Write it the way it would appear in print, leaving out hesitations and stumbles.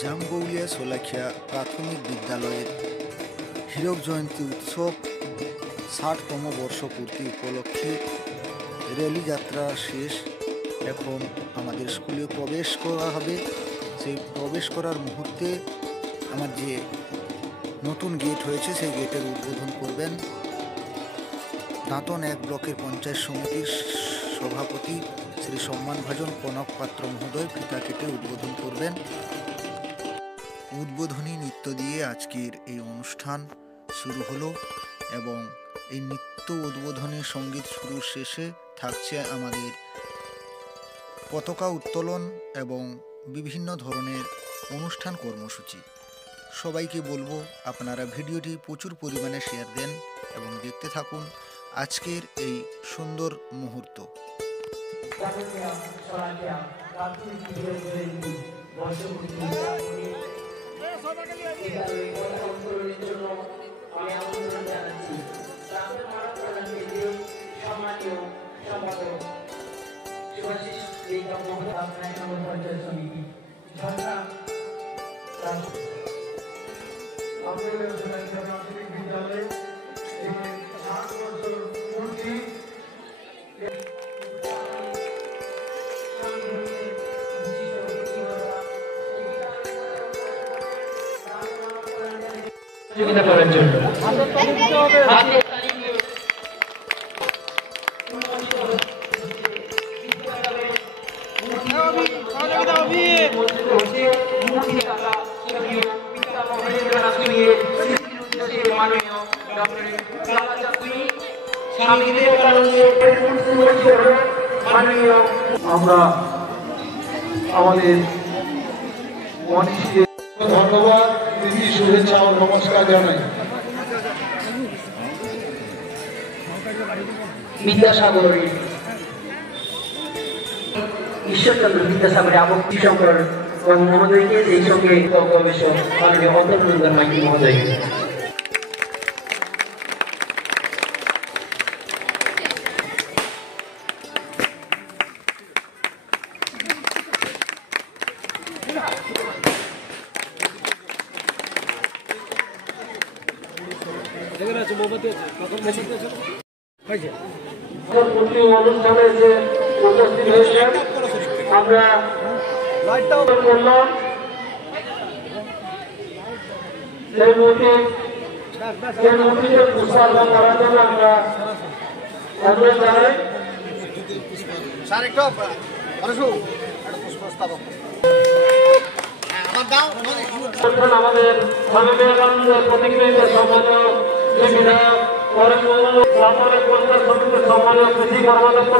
জামগৌলিয়া সোলাখিয়া প্রাথমিক বিদ্যালয়ের হীরক জয়ন্তী উৎসব ৬০তম বর্ষপূর্তি উপলক্ষে র্যালি যাত্রা শেষ। এখন আমাদের স্কুলে প্রবেশ করা হবে। সেই প্রবেশ করার মুহূর্তে আমার যে নতুন গেট হয়েছে সেই গেটের উদ্বোধন করবেন দাঁতন ১ ব্লকের পঞ্চায়েত সমিতির সভাপতি শ্রী সম্মানভাজন কনক পাত্র মহোদয়। ফিতা কেটে উদ্বোধন করবেন। উদ্বোধনী নৃত্য দিয়ে আজকের এই অনুষ্ঠান শুরু হলো এবং এই নৃত্য উদ্বোধনী সঙ্গীত শুরুর শেষে থাকছে আমাদের পতাকা উত্তোলন এবং বিভিন্ন ধরনের অনুষ্ঠান কর্মসূচি। সবাইকে বলবো আপনারা ভিডিওটি প্রচুর পরিমাণে শেয়ার দেন এবং দেখতে থাকুন আজকের এই সুন্দর মুহূর্ত। সহযোগিতা করার জন্য আমরা আমাদের মনীষীদের ধন্যবাদ, প্রীতি, শুভেচ্ছা ও নমস্কার জানাই। বিদ্যাসাগর ঈশ্বরচন্দ্র বিদ্যাসাগরের আবক্তি শঙ্কর এবং মহোদয়কে সেই সঙ্গে গবেষক মাননীয় অন্তর্মন্ডল মাইকি মহোদয়। অনুষ্ঠানে যে উপস্থিত হয়েছেন আমরা করলাম সেই মূর্তিকে পুষ্পার্পণ করার জন্য আমরা অনুরোধ জানাই। আমাদের স্বামী বিবেকানন্দের প্রতিকৃতিতে সম্মানীয় যে বিধায়ক সম্মানীয় কৃষি কর্মদক্ষ